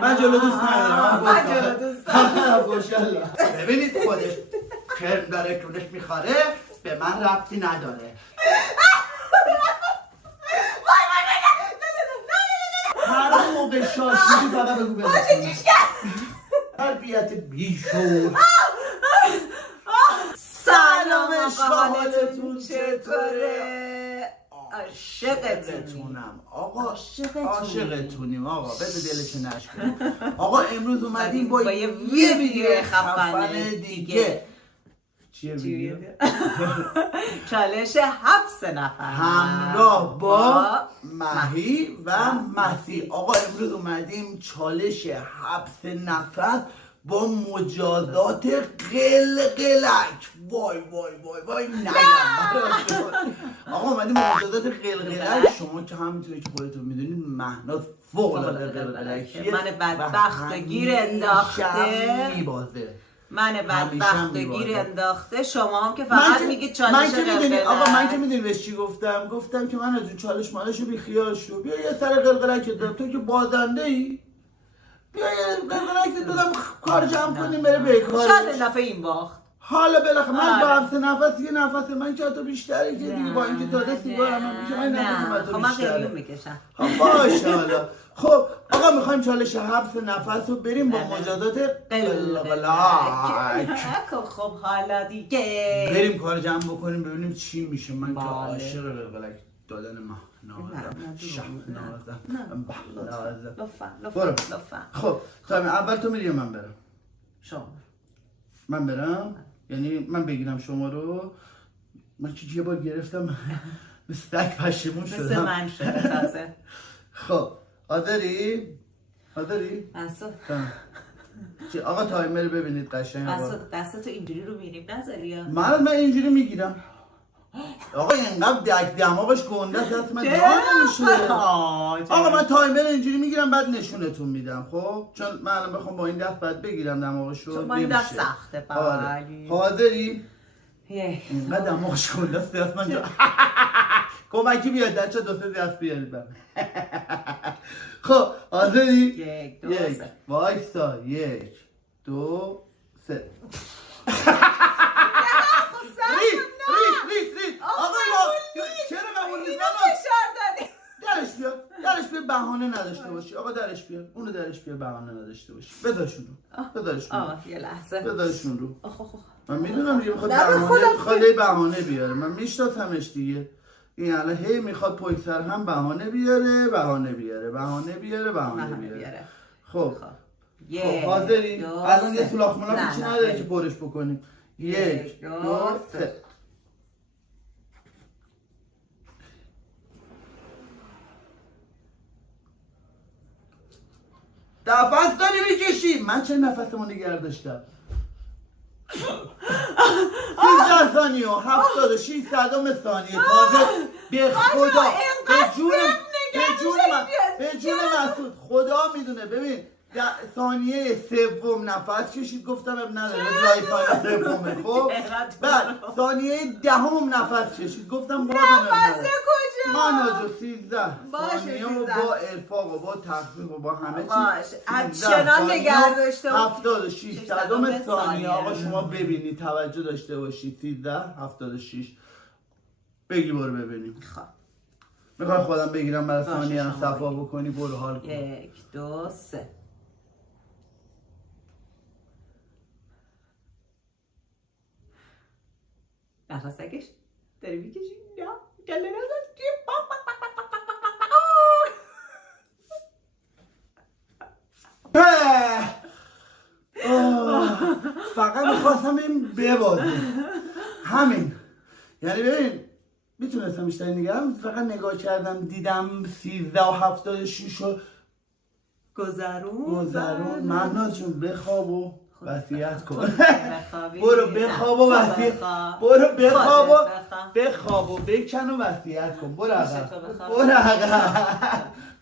من جلو دوست ندارم. من جلو دوست ندارم. خوشحالم. ببینید خودش کرم داره کونش میخواره، به من ربطی نداره. هر موقع شاشیدی فقط بگو برسونم. تربیت بیشور. سلام آقا، حالتون چطوره؟ عاشقتونم آقا، عاشقتونیم آقا، بده دلشو نشکنیم. آقا امروز اومدیم با یه ویدیو خفن دیگه. چیه ویدیو؟ چالش حبس نفس همراه با مهی و مسیح. آقا امروز اومدیم چالش حبس نفس با مجازات قلقلک. وای وای وای وای نگم. آقا اومدیم با مجازات قلقلک. شما که همینطوری که خودتون میدونید مهناز فوق العاده قلقلکیه. من بدبخت گیر انداخته. میبازه. من بدبخت گیر انداخته. شما هم که فقط میگید چالش قلقلک. آقا من که میدونی بهش چی گفتم که من از اون چالش مالشو بی خیال شو. بیا یه سر قلقلک دارم، تو که بازنده ای، بیا یه قلقلک دادم کار جمع کنیم بره بیکار. شاید دفعه این باخت. حالا بالاخره من با حبس نفس یه نفس من که تو بیشتری که دیگه با اینکه تازه سیگارم هم میشه من نفس خب من قلیون میکشم. خب باشه حالا. خب آقا میخوایم چالش حبس نفس رو بریم با مجازات قلقلک. خب حالا دیگه بریم کار جمع بکنیم ببینیم چی میشه. من که عاشق قلقلک دادن نازم شهنازم لطفا. خب تایم اول تو میری یا من برم؟ شما. من برم؟ یعنی من بگیرم شما رو؟ من که یه بار گرفتم مثل سگ پشیمون شدم. مثل من شده تازه. خب آدری؟ آقا تایمر ببینید قشنگ. دستتو اینجوری رو میریم نذاری یا؟ من اینجوری میگیرم. آقا اینقدر دماغش گنده است دست من جا نمیشه. آقا من تایمر اینجوری میگیرم بعد نشونتون میدم. خب چون من الان بخوام با این دست بعد بگیرم دماغشو چون با این دست سخته. حاضری؟ اینقدر دماغش گنده است دست من جا. کمکی بیاد بچه دو سه دست بیارید برم. خب حاضری؟ 1 2 3 وایسا 1 2 3. چرا قبول نیست؟ درش بیار بهانه نداشته باشی. آقا درش بیار، اونو درش بیار بهانه نداشته باشی. بذارشون رو. یه لحظه. بذارشون رو. خب. من میدونم دیگه میخواد بهانه بیاره. من میشناسمش دیگه. این الان هی میخواد پشت سر هم بهانه بیاره. خب حاضری؟ الان یه سولاخ ملاخ چی نداره که پرش بکنیم. 1 2 3. نفس داری میکشی. من چه نفسمو نگه داشتم؟ 13 ثانیه و 76 صدم ثانیه تازه. به خدا به جون مسعود خدا میدونه. ببین ثانیه سوم نفس کشید گفتم اب نداره لای ثانیه سومه. خب بعد ثانیه دهم نفس کشید گفتم بازم اب نداره. من آجو 13 ثانیه و با ارفاق و با تخفیف و با همه چی همچنان نگه داشته 76 صدم ثانیه. آقا شما ببینید توجه داشته باشید. 13 76 بگی برو ببینیم. میخوای خودم بگیرم برای ثانیه هم صفا بکنی. برو حال کن. 1 2 3 نفس نکش. داری میکشی؟ یا گله نزد. فقط میخواستم این ببازه همین. یعنی ببین میتونستم بیشتری نگرم. فقط نگاه کردم دیدم 13 و 76 رو گذرون. مهناز جون بخواب و وصیت کن. برو بخواب و وصیت. برو بخواب و بکن و وصیت کن. برو عقب.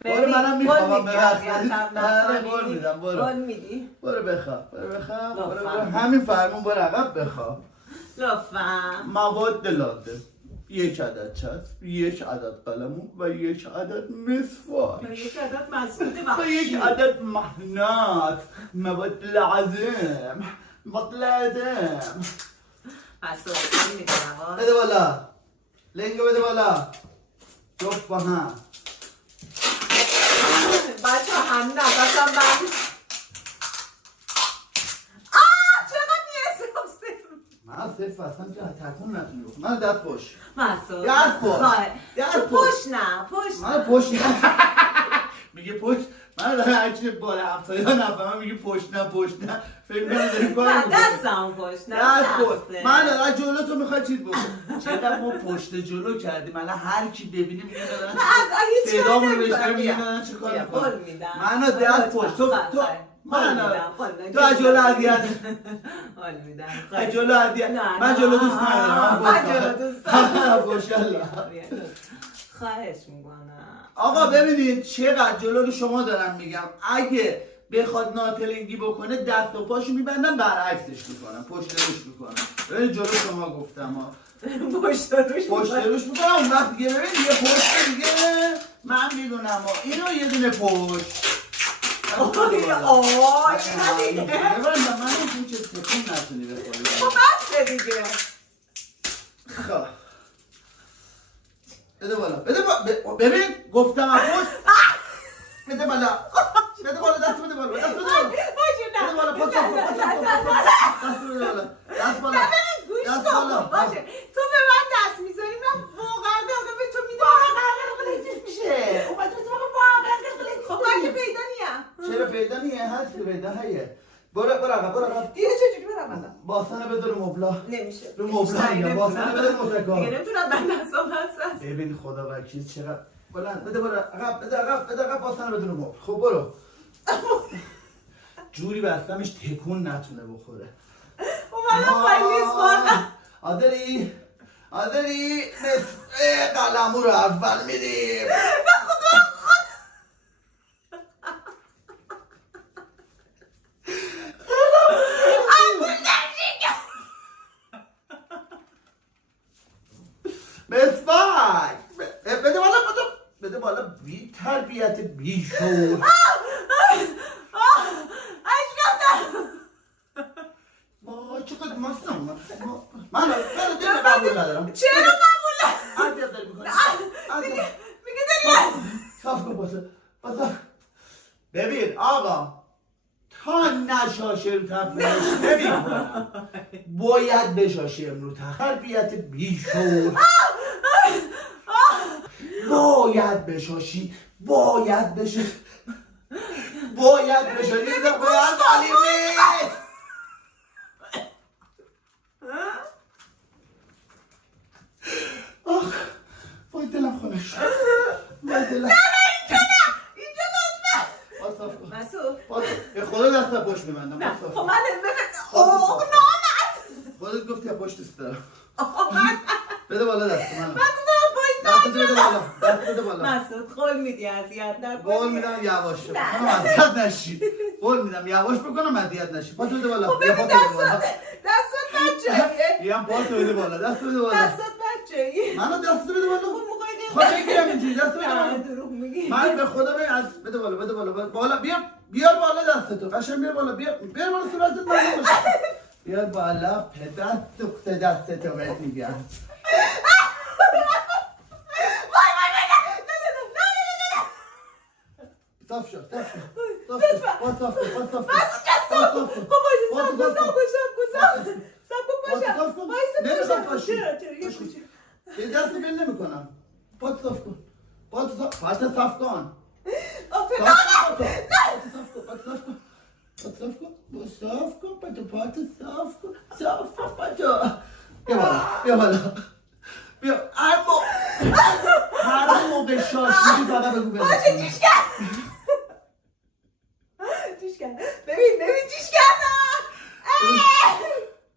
برو منم میخوابم ببخشید. برو میدم. برو بخواب. همین فرمون. برو عقب بخواب. لطفا مواد لازم. 1 عدد چسب، 1 عدد قلمو و 1 عدد مسواک و 1 عدد مسعود و 1 عدد مهنات مواد لازم مواد لازم. مسعود میدونم بده بالا لنگو بده بالا جفت با هم. بچه هم نفسم بند چقدر نیست من صرف اصلا تکون نتونی بکن. من دست پشت مسعود دست پشت تو پشت نه پشت من پشت نه میگه پشت. من هرچی بالا همسایه ها نفهمم میگه پشت نه پشت نه. فکر کنم داریم کار نه میکنیم. دستم پشت نه دست پشت. سخته. من از جلو تو میخوای چیز بکن. چقدر ما پشت جلو کردیم. الان هر کی ببینه میگه دارن صدامون رو بشنوه میگه دارن چه کار میکنن. منو دست پشت تو تو از جلو اذیت حال میدم از جلو اذیت. من جلو دوست ندارم. من جلو دوست ندارم. ماشاءالله. خواهش میکنم آقا ببینید چقدر جلو رو شما دارم میگم. اگه بخواد ناتلنگی بکنه دست و پاشو میبندم برعکسش میکنم پشت روش میکنم. ببین جلو شما گفتم ها پشت روش میکنم. اون وقت دیگه ببین یه پشت دیگه من میدونم ها اینو یه دونه پشت. اینو دیگه ببینم من این چه تکون نتونی بخوری. خب بسته دیگه خب بده بالا ببین گفتم از پشت. بده بالا بده بالا دست بده بالا دست بده بالا بده بالا پاس دست بالا دست بالا. باشه تو به من دست میذاری من واقعا دارم به تو میدونم میشه اومد تو خب من که پیدا نیم چرا پیدا نیه هست که پیدا هیه. برو عقب دیگه چجوری برم ازم باسنه بده رو مبلا نمیشه رو مبلا میگم باسنه بده رو مبلا دیگه نمیتونم من دستم هست ببین خدا وکیل چقدر بلند بده برو عقب باسنه بده رو مبلا. خب برو جوری بستمش تکون نتونه بخوره. اومدم پای میز خوردم آدری قلمو رو اول میدیم. مسواک بده بالا بی تربیت بی شعور. چقدر مستم من دیگه قبول ندارم. چرا قبول عادیت داری میکنی میگه داری صاف کن باسا. ببین آقا تا نشاشه رو تفریش نمیکنم باید بشاشه امرو تربیت بیشور. باید بشاشی باید بشاشی باید علیمی. آخ وای دلم خونه شد وای دلم. اینجا لطفا مسعود به خدا دست پشت میبندم. نه خب من اوه نامرد خودت گفتی پشت دوست دارم. بده بالا دست منو. من دارم دست بده بالا دست بده بالا. مسعود قول میدی اذیت نکنی قول میدم یواش بکنم اذیت نشی. قول میدم یواش بکنم اذیت نشی. پاتو بده بالا. خب ببین دستت بچه یه پاتو بده بالا دست بده بالا. دستت بچه منو دست بده بالا. خب خب بگیرم اینجوری دست بده بالا. دروغ میگی من به خدا بده بالا بیار بالا دستتو قشنگ بیار بالا بیار بالا صورتت بالا باشه. بیار بالا پدر سوخت دستتو بهت میگم. صاف شد نمیخوام پاشی یه دست بل نمیکنم. پات صاف کن بیا بالا هر موقع شاشیدی فقط بگو بده. چیش کرد ببین چیش کردم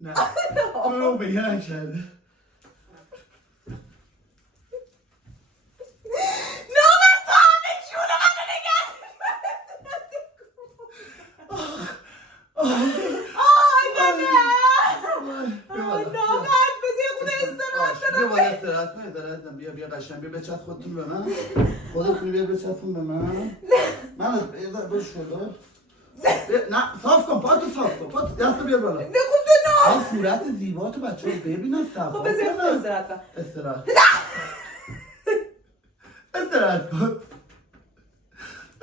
نه اونو بگه نکرده. نامرد تو همه جون منو نگرد آی نامرد بذار یه خونه استراحت کنم. استراحت کن بیا قشنگ بیا بچسب خودتون به من خودتون بیا بچسبون به من من باش شده نه صاف کن پاتو صاف کن پاتو دستو بیار بالا نه خب آن صورت زیبا تو بچه ها ببینن صفا خب بذار استراحت کن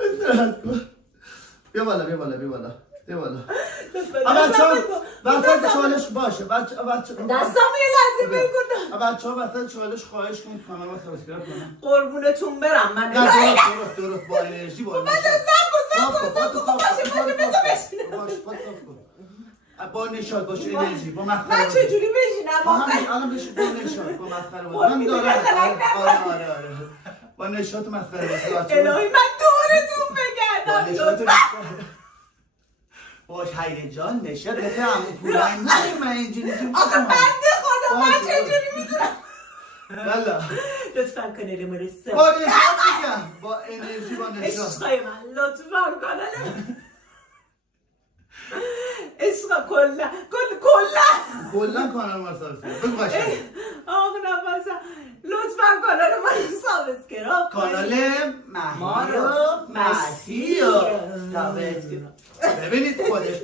استراحت کن بیا بالا بچه چالش باشه بچه دستم یه لحظه بگو بچه ها وقتا چالش خواهش کنید کانال ما سابسکرایب کنن قربونتون برم من درست با انرژی با با نشاط باشه انرژی با مسخره من چجوری بشینم الان بشین با نشاط با مسخره باشه من دارم آره با نشاط مسخره باشه الهی من دورتون بگردم باش هیجان نشاط بده عمو پورنگ من اینجوری آخه بنده خدا من چجوری میتونم یالا لطفاً کانال ما رو با نشاط میگم با انرژی با نشاط عشقای من لطفاً کانال عشق کلا کانال ما سابسکرایب بگو قشنگ آخ نفسم لطفاً کانال ما رو سابسکرایب کانال مهیا مسیح سابسکرایب ببینید خودش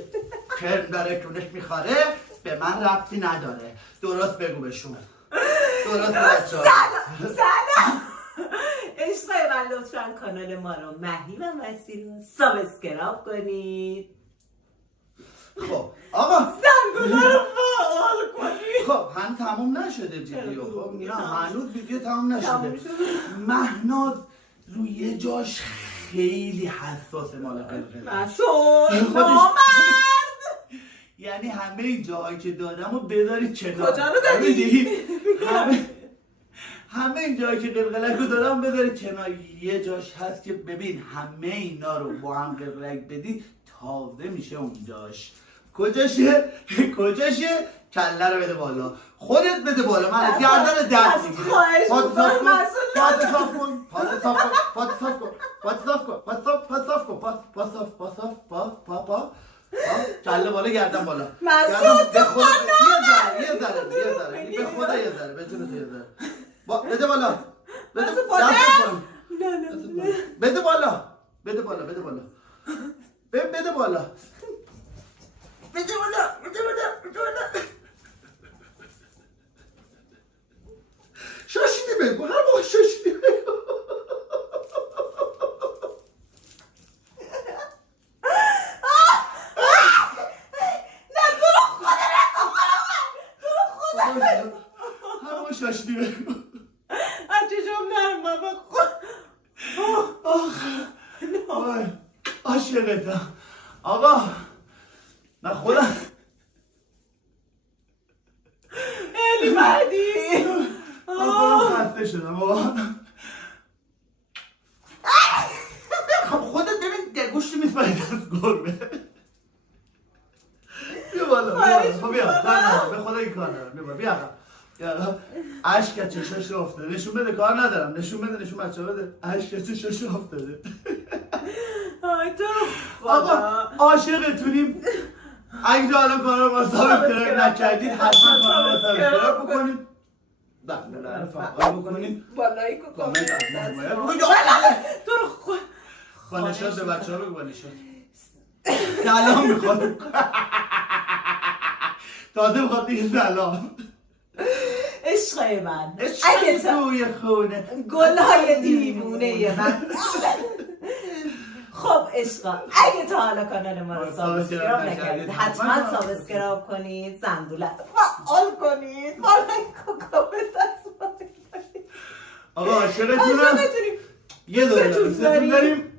کرم داره کونش میخواره به من ربطی نداره درست بگو بهشون درست بچه ها سلام عشقای من لطفاً کانال ما رو مهی و مسیح رو سابسکرایب کنید خب آقا زنگوله رو فعال کنید خب هم تموم نشده ویدیو خب نه هنوز ویدیو تموم نشده مهناز روی جاش خیلی حساسه مال قلقل مسئول نامرد یعنی همه این جاهایی که دادم رو بذاری کنار کجا رو دادی؟ همه این جایی که قلقلک رو دارم بذاری کنار یه جاش هست که ببین همه اینا رو با هم قلقلک بدی تازه میشه اونجاش کجاشه؟ کله رو بده بالا خودت بده بالا من گردن درد میگیره پات صاف کن کله بالا گردن بالا مسعود به خدا یه ذره به خدا یه ذره به جون تو یه ذره بده بالا بده بالا شاشیدی بگو هر موقع شاشیدی بگو هر موقع شاشیدی بگو چشم نرم بابا عاشقتم آقا من خودم خیلی بدی خسته شدم آقا خب خودت ببین گوشتی میفرید از گربه بیا بالا به خدا این کار ندارم بیا عشق از چشاش افتاده نشون بده کار ندارم نشون بچه بده عشق از چشاش افتاده آقا عاشقتونیم اگه تو الان کانال ما سابسکرایب نکردید حتما کانال ما سابسکرایب بکنید بله فعال بکنید لایک و کامنت تو رو خانشات به بچه ها بگو بانشات سلام میخواد تازه میخواد دیگه سلام عشقای من اگه توی خونه گلهای دیوونه من خب عشقا اگه تا حالا کانال ما رو سابسکرایب نکردید حتما سابسکرایب کنید زنگوله فعال کنید با لایک و کامنت آقا عاشقتونم یه دوره ستون داریم